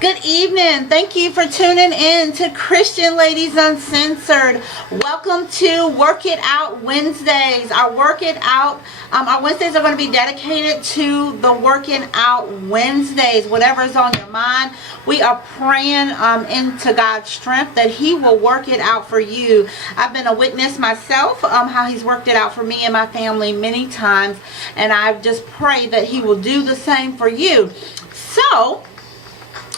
Good evening. Thank you for tuning in to Christian Ladies Uncensored. Welcome to Work It Out Wednesdays. Our Wednesdays are going to be dedicated to the Working Out Wednesdays. Whatever is on your mind, we are praying into God's strength that He will work it out for you. I've been a witness myself how He's worked it out for me and my family many times, and I just pray that He will do the same for you. So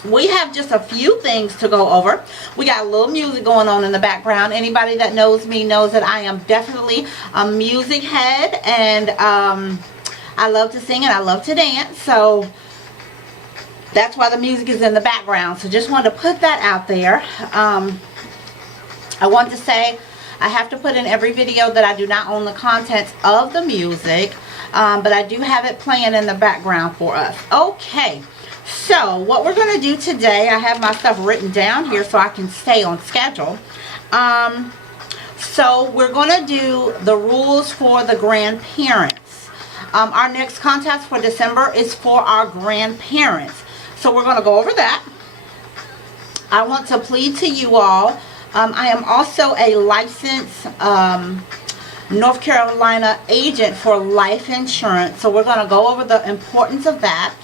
we have just a few things to go over. We got a little music going on in the background. Anybody that knows me knows that I am definitely a music head, and I love to sing and I love to dance, so that's why the music is in the background. So just wanted to put that out there. I want to say I have to put in every video that I do not own the contents of the music, but I do have it playing in the background for us. Okay. So what we're going to do today, I have my stuff written down here so I can stay on schedule. So we're going to do the rules for the grandparents. Our next contest for December is for our grandparents. So we're going to go over that. I want to plead to you all. I am also a licensed North Carolina agent for life insurance. So we're going to go over the importance of that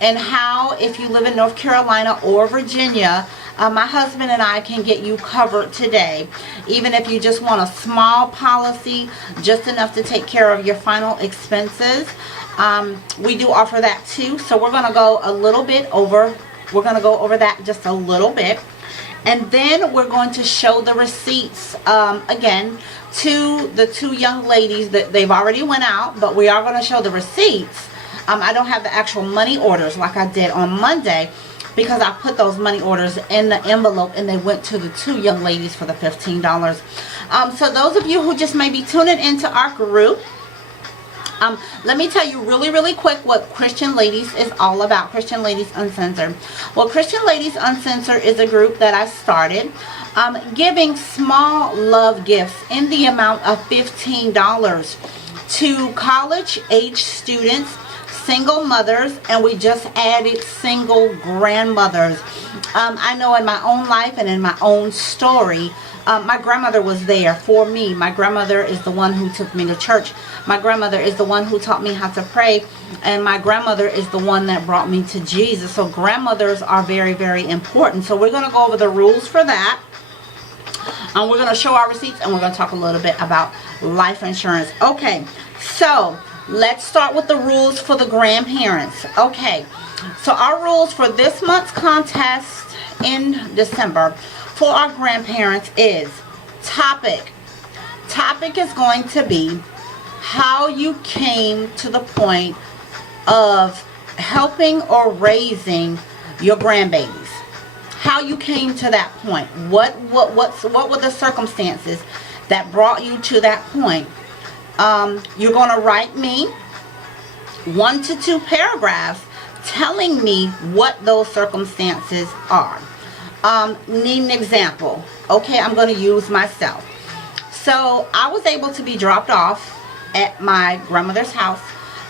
and how, if you live in North Carolina or Virginia, my husband and I can get you covered today. Even if you just want a small policy, just enough to take care of your final expenses, we do offer that too. So we're going to go over that just a little bit. And then we're going to show the receipts again to the two young ladies that they've already went out, but we are going to show the receipts. I don't have the actual money orders like I did on Monday, because I put those money orders in the envelope and they went to the two young ladies for the $15. So those of you who just may be tuning into our group, let me tell you really quick what Christian Ladies is all about. Christian Ladies Uncensored. Well, Christian Ladies Uncensored is a group that I started giving small love gifts in the amount of $15 to college age students, single mothers, and we just added single grandmothers. I know in my own life and in my own story, my grandmother was there for me. My grandmother is the one who took me to church. My grandmother is the one who taught me how to pray. And my grandmother is the one that brought me to Jesus. So grandmothers are very important. So we're going to go over the rules for that. And we're going to show our receipts, and we're going to talk a little bit about life insurance. Okay, so let's start with the rules for the grandparents. Okay, so our rules for this month's contest in December for our grandparents is topic. Topic is going to be how you came to the point of helping or raising your grandbabies. How you came to that point. What were the circumstances that brought you to that point? You're going to write me 1 to 2 paragraphs telling me what those circumstances are. Need an example. Okay, I'm going to use myself. So I was able to be dropped off at my grandmother's house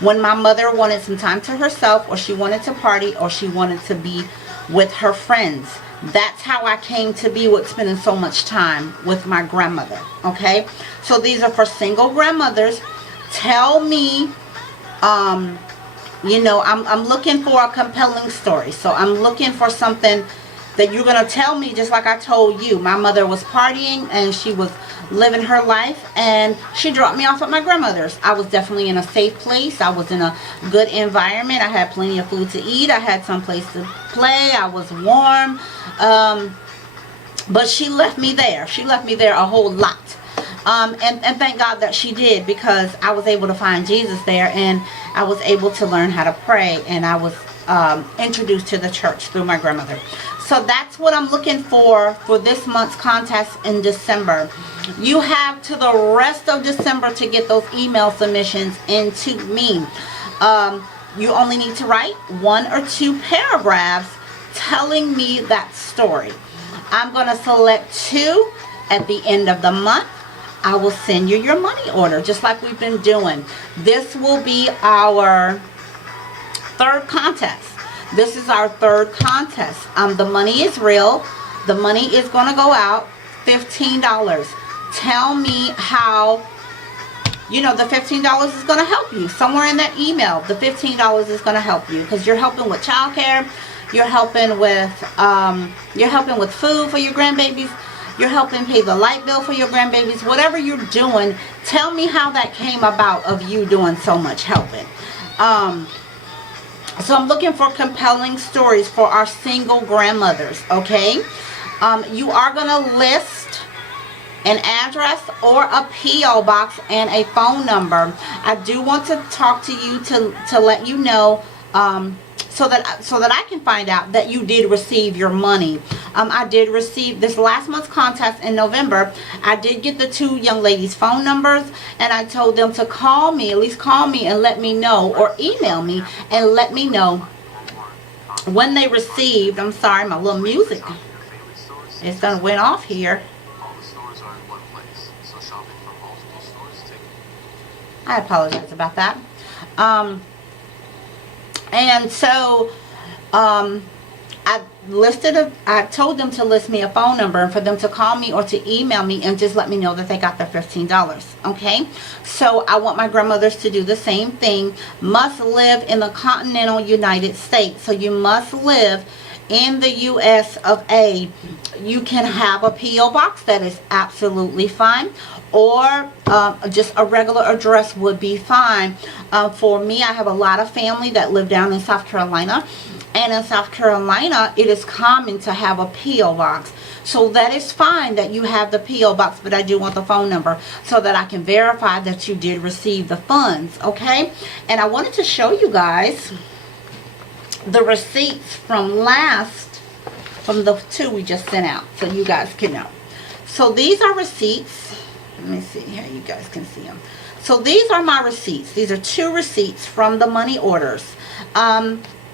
when my mother wanted some time to herself, or she wanted to party, or she wanted to be with her friends. That's how I came to be with spending so much time with my grandmother. Okay, so these are for single grandmothers. Tell me, you know, I'm looking for a compelling story. So I'm looking for something that you're going to tell me, just like I told you. My mother was partying and she was living her life, and she dropped me off at my grandmother's. I was definitely in a safe place. I was in a good environment. I had plenty of food to eat. I had some place to play. I was warm. But she left me there. She left me there a whole lot. And thank God that she did, because I was able to find Jesus there, and I was able to learn how to pray, and I was introduced to the church through my grandmother. So that's what I'm looking for this month's contest in December. You have to the rest of December to get those email submissions into me. You only need to write 1 or 2 paragraphs telling me that story. I'm going to select 2 at the end of the month. I will send you your money order, just like we've been doing. This will be our 3rd contest. This is our third contest. The money is real. The money is going to go out. $15. Tell me how, you know, the $15 is going to help you. Somewhere in that email, the $15 is going to help you, because you're helping with childcare. You're helping with food for your grandbabies. You're helping pay the light bill for your grandbabies. Whatever you're doing, tell me how that came about of you doing so much helping. So I'm looking for compelling stories for our single grandmothers, okay? You are going to list an address or a P.O. box and a phone number. I do want to talk to you to let you know, so that I can find out that you did receive your money. I did receive this last month's contest in November. I did get the two young ladies' phone numbers, and I told them to call me, at least call me and let me know, or email me and let me know when they received. I'm sorry, my little music is gonna went off here. I apologize about that. And so I told them to list me a phone number and for them to call me or to email me and just let me know that they got their $15. Okay, so I want my grandmothers to do the same thing. Must live in the continental United States. So you must live in the US of A. You can have a P.O. box, that is absolutely fine, or just a regular address would be fine. For me, I have a lot of family that live down in South Carolina, and in South Carolina it is common to have a P.O. box. So that is fine that you have the P.O. box, but I do want the phone number so that I can verify that you did receive the funds, okay? And I wanted to show you guys the receipts from the two we just sent out, so you guys can know. So these are receipts. Let me see how you guys can see them. So these are my receipts. These are two receipts from the money orders.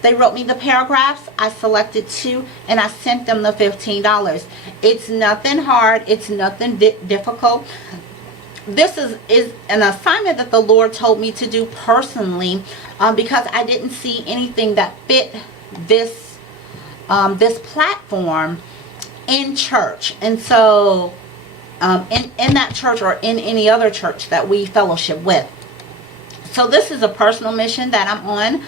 They wrote me the paragraphs. I selected two and I sent them the $15. It's nothing hard. It's nothing difficult. This is an assignment that the Lord told me to do personally, because I didn't see anything that fit this platform in church. And so in that church or in any other church that we fellowship with. So this is a personal mission that I'm on.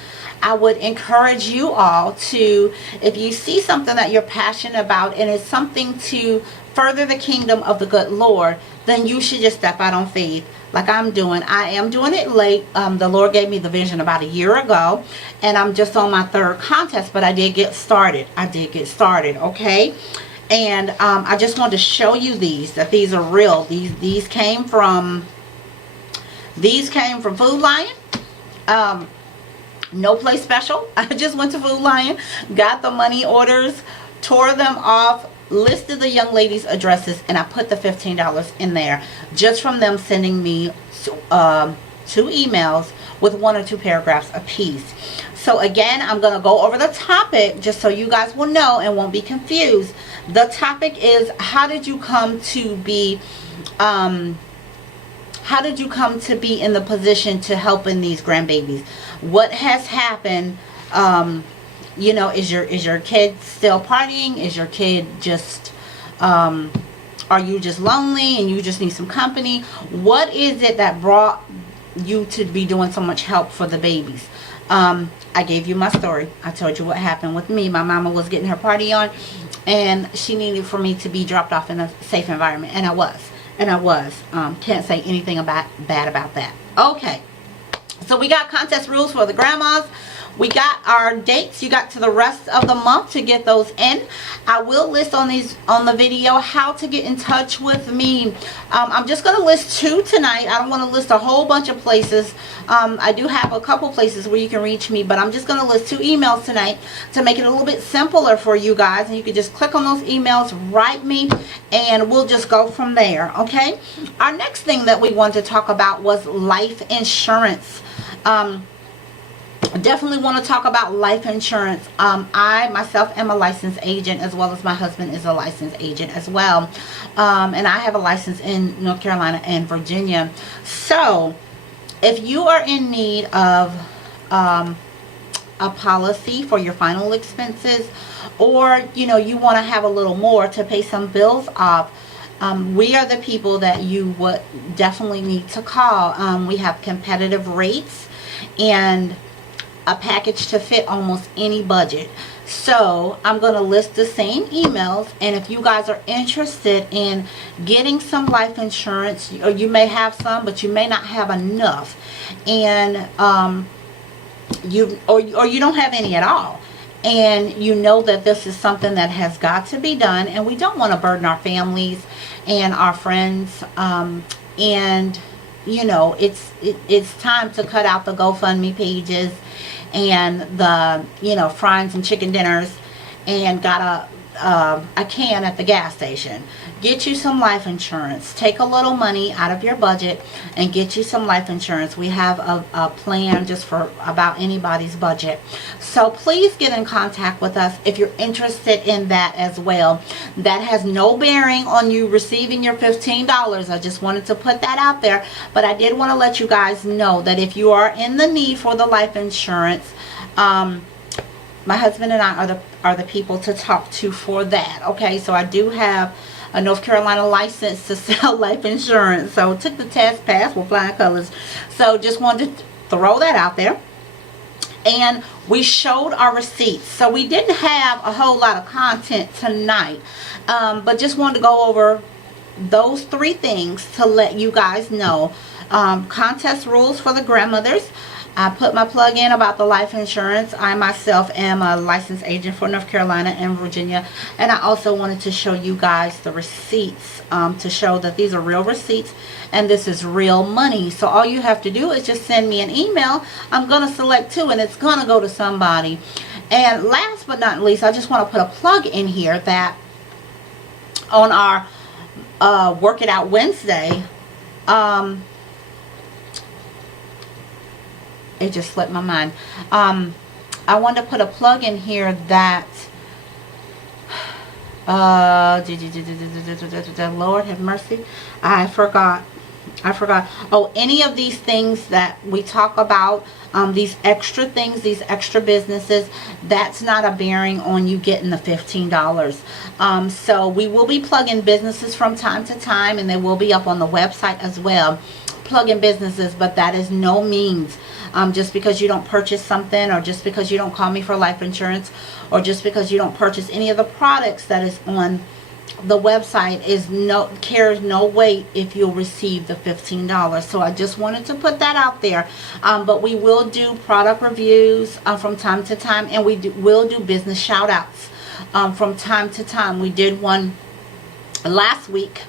I would encourage you all to, if you see something that you're passionate about and it's something to further the kingdom of the good Lord, then you should just step out on faith like I'm doing. I am doing it late. The Lord gave me the vision about a year ago, and I'm just on my third contest, but I did get started. Okay? And I just wanted to show you that these are real. These came from Food Lion. No place special. I just went to Food Lion, got the money orders, tore them off, listed the young ladies' addresses, and I put the $15 in there just from them sending me two emails with one or two paragraphs apiece. So again, I'm going to go over the topic just so you guys will know and won't be confused. The topic is, how did you come to be in the position to helping these grandbabies? What has happened? You know, is your kid still partying? Is your kid just are you just lonely and you just need some company? What is it that brought you to be doing so much help for the babies? I gave you my story. I told you what happened with me. My mama was getting her party on, and she needed for me to be dropped off in a safe environment, and I was. Can't say anything bad about that. Okay, so we got contest rules for the grandmas. We got our dates. You got to the rest of the month to get those in. I will list on the video how to get in touch with me. I'm just going to list two tonight. I don't want to list a whole bunch of places. I do have a couple places where you can reach me, but I'm just going to list two emails tonight to make it a little bit simpler for you guys. And you can just click on those emails, write me, and we'll just go from there. Okay? Our next thing that we wanted to talk about was life insurance. Definitely want to talk about life insurance. I myself am a licensed agent, as well as my husband is a licensed agent as well, and I have a license in North Carolina and Virginia. So if you are in need of a policy for your final expenses, or you want to have a little more to pay some bills off, we are the people that you would definitely need to call. We have competitive rates and a package to fit almost any budget. So I'm going to list the same emails, and if you guys are interested in getting some life insurance, or you may have some but you may not have enough, and you don't have any at all, and you know that this is something that has got to be done, and we don't want to burden our families and our friends, and it's time to cut out the GoFundMe pages and the fries and chicken dinners, and got a can at the gas station. Get you some life insurance. Take a little money out of your budget and get you some life insurance. We have a plan just for about anybody's budget. So please get in contact with us if you're interested in that as well. That has no bearing on you receiving your $15. I just wanted to put that out there. But I did want to let you guys know that if you are in the need for the life insurance, my husband and I are the people to talk to for that. Okay, so I do have a North Carolina license to sell life insurance. So took the test, passed with flying colors. So just wanted to throw that out there. And we showed our receipts. So we didn't have a whole lot of content tonight, but just wanted to go over those 3 things to let you guys know. Contest rules for the grandmothers. I put my plug in about the life insurance. I myself am a licensed agent for North Carolina and Virginia. And I also wanted to show you guys the receipts to show that these are real receipts and this is real money. So all you have to do is just send me an email. I'm going to select 2 and it's going to go to somebody. And last but not least, I just want to put a plug in here that on our Work It Out Wednesday, it just slipped my mind. I want to put a plug in here that Lord have mercy, I forgot. Oh, any of these things that we talk about, these extra things, these extra businesses, that's not a bearing on you getting the $15. So we will be plugging businesses from time to time, and they will be up on the website as well, plug-in businesses, but that is no means just because you don't purchase something, or just because you don't call me for life insurance, or just because you don't purchase any of the products that is on the website carries no weight if you'll receive the $15. So I just wanted to put that out there. But we will do product reviews from time to time, and will do business shout outs from time to time. We did one last week.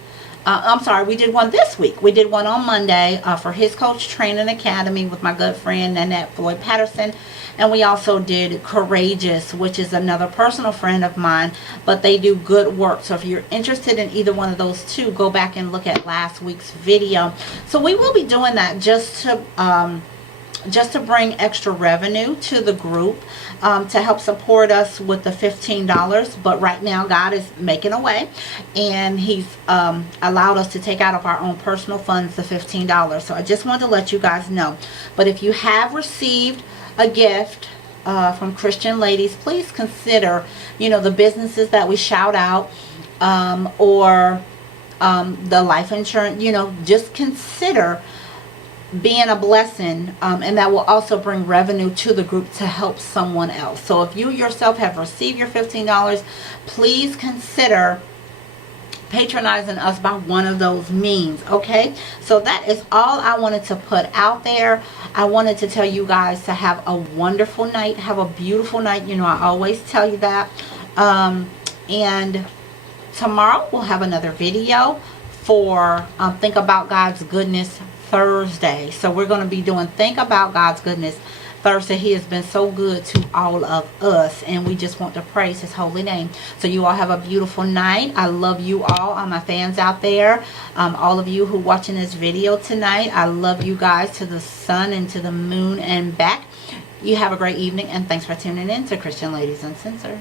We did one this week. We did one on Monday for His Coach Training Academy with my good friend Nanette Floyd Patterson. And we also did Courageous, which is another personal friend of mine, but they do good work. So if you're interested in either one of those 2, go back and look at last week's video. So we will be doing that just to bring extra revenue to the group, to help support us with the $15. But right now God is making a way, and He's allowed us to take out of our own personal funds the $15. So I just wanted to let you guys know. But if you have received a gift from Christian Ladies, please consider the businesses that we shout out, or the life insurance. Just consider being a blessing, and that will also bring revenue to the group to help someone else. So if you yourself have received your $15, please consider patronizing us by one of those means. Okay, so that is all I wanted to put out there. I wanted to tell you guys to have a wonderful night, have a beautiful night. I always tell you that. And tomorrow we'll have another video for Think About God's Goodness Thursday. So we're going to be doing Think About God's Goodness Thursday. He has been so good to all of us, and we just want to praise His holy name. So you all have a beautiful night. I love you all my fans out there, all of you who are watching this video tonight. I love you guys to the sun and to the moon and back. You have a great evening, and thanks for tuning in to Christian Ladies Uncensored.